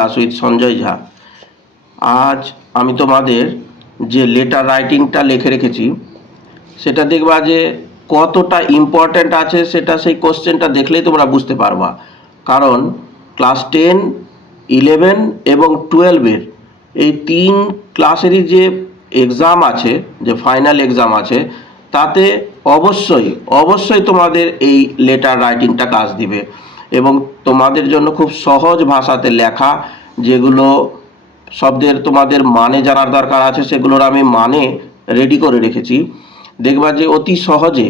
Class with Sanjay ঝা। আজ আমি তোমাদের যে লেটার রাইটিংটা লিখে রেখেছি সেটা দেখবা যে কতটা ইম্পর্ট্যান্ট আছে, সেটা সেই কোশ্চেনটা দেখলেই তোমরা বুঝতে পারবা। কারণ ক্লাস 10, 11 এবং 12-এর এই 3 ক্লাসেরই যে এক্সাম আছে, যে ফাইনাল এক্সাম আছে, তাতে অবশ্যই তোমাদের এই লেটার রাইটিংটা কাজ দিবে। এবং তোমাদের জন্য খুব সহজ ভাষাতে লেখা, যেগুলো শব্দের তোমাদের মানে জানার দরকার আছে সেগুলোর আমি মানে রেডি করে রেখেছি। দেখবা যে অতি সহজে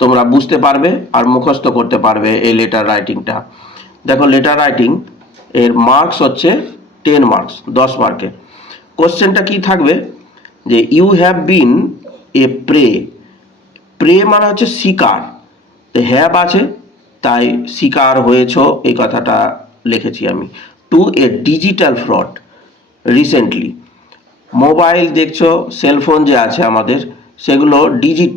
তোমরা বুঝতে পারবে আর মুখস্থ করতে পারবে এই লেটার রাইটিংটা। দেখো, লেটার রাইটিং এর মার্কস হচ্ছে 10 মার্কস, 10 মার্কের। কোশ্চেনটা কি থাকবে যে you have been a prey মানে হচ্ছে শিকার, তো হ্যাভ আছে তাই শিকার হয়েছ এই কথাটা লিখেছি আমি। টু এ ডিজিটাল ফ্রড রিসেন্টলি। মোবাইল দেখছো, সেলফোন যে আছে আমাদের সেগুলো ডিজিট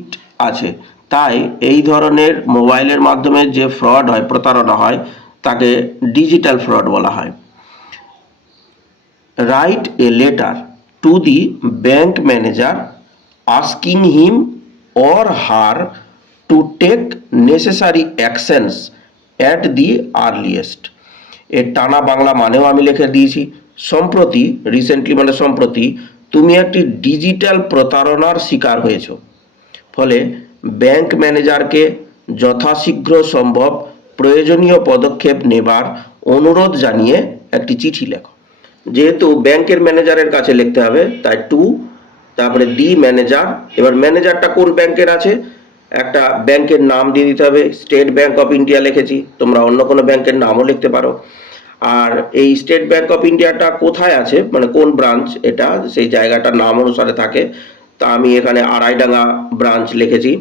আছে, তাই এই ধরনের মোবাইলের মাধ্যমে যে ফ্রড হয়, প্রতারণা হয়, তাকে ডিজিটাল ফ্রড বলা হয়। Write a letter to the bank manager asking him or her to take necessary actions at the earliest. এর টানা বাংলা মানেও আমি লিখে দিয়েছি। সম্প্রতি, রিসেন্টলি মানে সম্প্রতি, তুমি একটি ডিজিটাল প্রতারণার শিকার হয়েছো, ফলে ব্যাংক ম্যানেজারকে যথাশীঘ্র সম্ভব প্রয়োজনীয় পদক্ষেপ নেবার অনুরোধ জানিয়ে একটি চিঠি লেখো। যেহেতু ব্যাংকের ম্যানেজারের কাছে লিখতে হবে, তাই টু, তারপরে দি ম্যানেজার। এবার ম্যানেজারটা কোন ব্যাংকের আছে, একটা ব্যাংকের নাম দিয়ে দিতে হবে। স্টেট ব্যাংক অফ ইন্ডিয়া লিখেছি, তোমরা অন্য কোনো ব্যাংকের নামও লিখতে পারো। আর এই স্টেট ব্যাংক অফ ইন্ডিয়াটা কোথায় আছে, মানে কোন ব্রাঞ্চ, এটা সেই জায়গাটার নাম অনুসারে থাকে। তা আমি এখানে আড়াইডাঙ্গা ব্রাঞ্চ লিখেছি।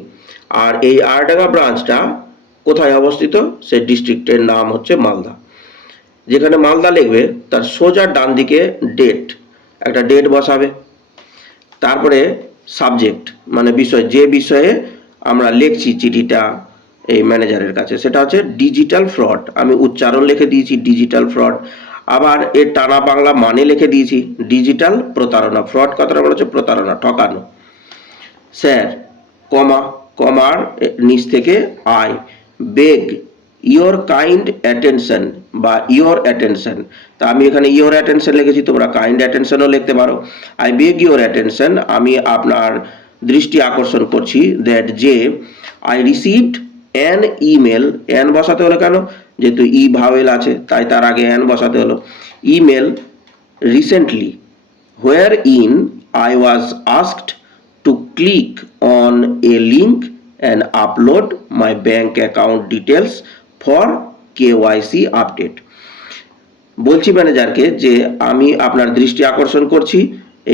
আর এই আড়াইডাঙ্গা ব্রাঞ্চটা কোথায় অবস্থিত, সেই ডিস্ট্রিক্টের নাম হচ্ছে মালদা। যেখানে মালদা লিখবে তার সোজা ডান দিকে ডেট, একটা ডেট বসাবে। তারপরে সাবজেক্ট মানে বিষয়, যে বিষয়ে আমরা লিখছি চিঠিটা এই ম্যানেজারের কাছে, সেটা হচ্ছে ডিজিটাল ফ্রড। আমি উচ্চারণ লিখে দিয়েছি ডিজিটাল ফ্রড। আবার এর টানা বাংলা মানে লিখে দিয়েছি ডিজিটাল প্রতারণা। ফ্রড কথাটা বলা হচ্ছে প্রতারণা, ঠকানো। স্যার, কমার নিচ থেকে I beg your kind attention বা ইয়োর অ্যাটেনশন। তা আমি এখানে ইয়োর অ্যাটেনশন লিখেছি, তোমরা কাইন্ড অ্যাটেনশনও লিখতে পারো। আই বেগ ইয়োর অ্যাটেনশন, আমি আপনার দৃষ্টি আকর্ষণ করছি, দ্যাট যে I received an email. An বসাতে হলো কেন, যেহেতু ই ভাওয়েল আছে তাই তার আগে অ্যান বসাতে হলো। Email recently where in I was asked to click on a link and upload my bank account details for KYC update. বলছি ম্যানেজারকে যে আমি আপনার দৃষ্টি আকর্ষণ করছি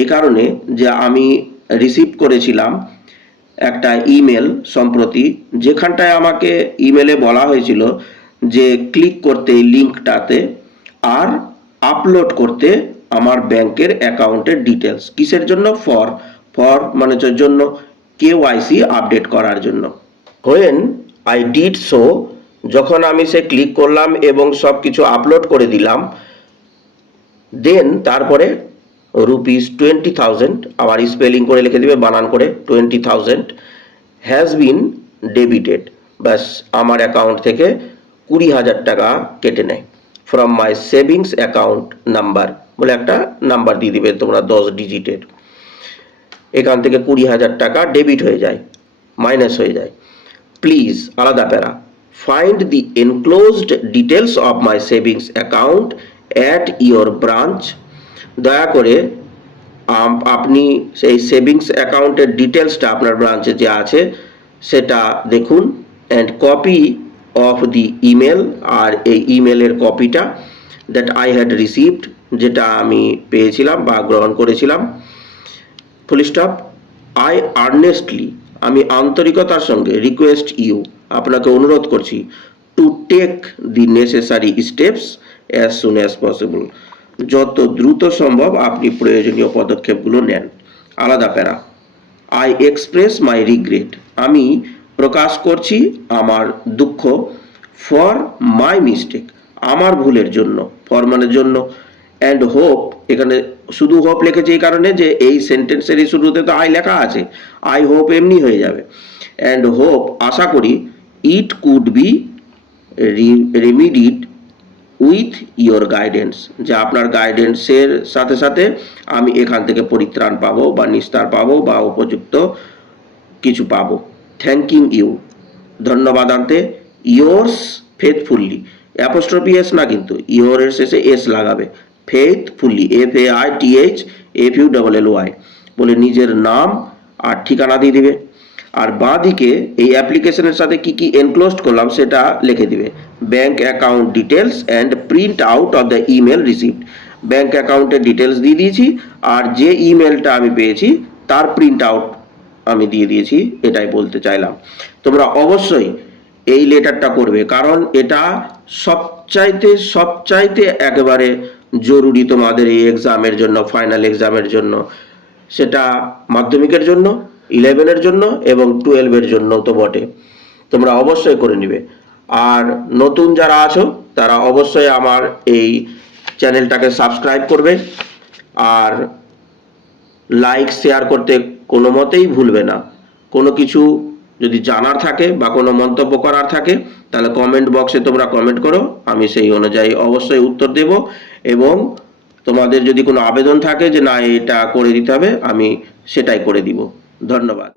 এই কারণে যে আমি রিসিভ করেছিলাম একটা ইমেল সম্প্রতি, যেখানটায় আমাকে ইমেলে বলা হয়েছিল যে ক্লিক করতে এই লিঙ্কটাতে আর আপলোড করতে আমার ব্যাংকের অ্যাকাউন্টের ডিটেলস। কিসের জন্য, ফর মানে জন্য, কেওয়াইসি আপডেট করার জন্য। হোয়েন আই ডিড সো, যখন আমি সে ক্লিক করলাম এবং সব কিছু আপলোড করে দিলাম, দেন তারপরে ₹20,000, আবার স্পেলিং করে লিখে দিবে, বানান করে 20,000 হ্যাজ বিন ডেবিটেড। ব্যাস, আমার অ্যাকাউন্ট থেকে 20,000 টাকা কেটে নেয়। From my savings account number বলে একটা নাম্বার দিয়ে দিবে তোমরা 10 ডিজিটের। এখান থেকে 20,000 টাকা ডেবিট হয়ে যায়, মাইনাস হয়ে যায়। প্লিজ, আলাদা প্যারা, find the enclosed details of my savings account at your branch. দয়া করে আপনি সেই সেভিংস অ্যাকাউন্টের ডিটেলসটা আপনার ব্রাঞ্চে যে আছে সেটা দেখুন। And copy of the email, আর এই ইমেলের কপিটা, দ্যাট আই হ্যাড রিসিভড, যেটা আমি পেয়েছিলাম বা গ্রহণ করেছিলাম। Full stop. আই আর্নেস্টলি, আমি আন্তরিকতার সঙ্গে, রিকোয়েস্ট ইউ, আপনাকে অনুরোধ করছি, to take the necessary steps as soon as possible, যত দ্রুত সম্ভব আপনি প্রয়োজনীয় পদক্ষেপগুলো নেন। আলাদা প্যারা। আই এক্সপ্রেস মাই রিগ্রেট, আমি প্রকাশ করছি আমার দুঃখ, ফর মাই মিস্টেক, আমার ভুলের জন্য, ফর মানে জন্য, অ্যান্ড হোপ, এখানে শুধু হোপ লিখেছে এই কারণে যে এই সেন্টেন্সেরই শুরুতে তো আই লেখা আছে, আই হোপ এমনি হয়ে যাবে। অ্যান্ড হোপ, আশা করি, it could be remedied with your guidance, যে আপনার গাইডেন্সের সাথে সাথে আমি এখান থেকে পরিত্রাণ পাবো বা নিস্তার পাবো বা উপযুক্ত কিছু পাবো। থ্যাংকিং ইউ, ধন্যবাদ আনতে, ইয়োর্স ফেথফুল্লি, অ্যাপোস্ট্রফি এস না কিন্তু, ইয়োরের শেষে এস লাগাবে, ফেথফুল্লি, FAITHFULLY, বলে নিজের নাম আর ঠিকানা দিয়ে দিবে। আর বাঁ দিকে এই অ্যাপ্লিকেশনের সাথে কি কি এনক্লোজড করলাম সেটা লিখে দিবে, bank account details and print out of the email received, bank অ্যাকাউন্টের ডিটেলস দিয়ে দিয়েছি, আর যে ইমেলটা আমি পেয়েছি তার প্রিন্ট আউট আমি দিয়ে দিয়েছি, এটাই বলতে চাইলাম। তোমরা অবশ্যই এই লেটারটা করবে, কারণ এটা সবচাইতে একেবারে জরুরি তোমাদের এই এক্সামের জন্য, ফাইনাল এক্সামের জন্য, সেটা মাধ্যমিকের জন্য, 11-এর জন্য এবং 12-এর জন্য তো বটে। তোমরা অবশ্যই করে নিবে। আর নতুন যারা আছো তারা অবশ্যই আমার এই চ্যানেলটাকে সাবস্ক্রাইব করবে, আর লাইক শেয়ার করতে কোনো মতেই ভুলবে না। কোনো কিছু যদি জানার থাকে বা কোনো মন্তব্য করার থাকে তাহলে কমেন্ট বক্সে তোমরা কমেন্ট করো, আমি সেই অনুযায়ী অবশ্যই উত্তর দেব, এবং তোমাদের যদি কোনো আবেদন থাকে যে না এটা করে দিতে হবে, আমি সেটাই করে দিব। ধন্যবাদ।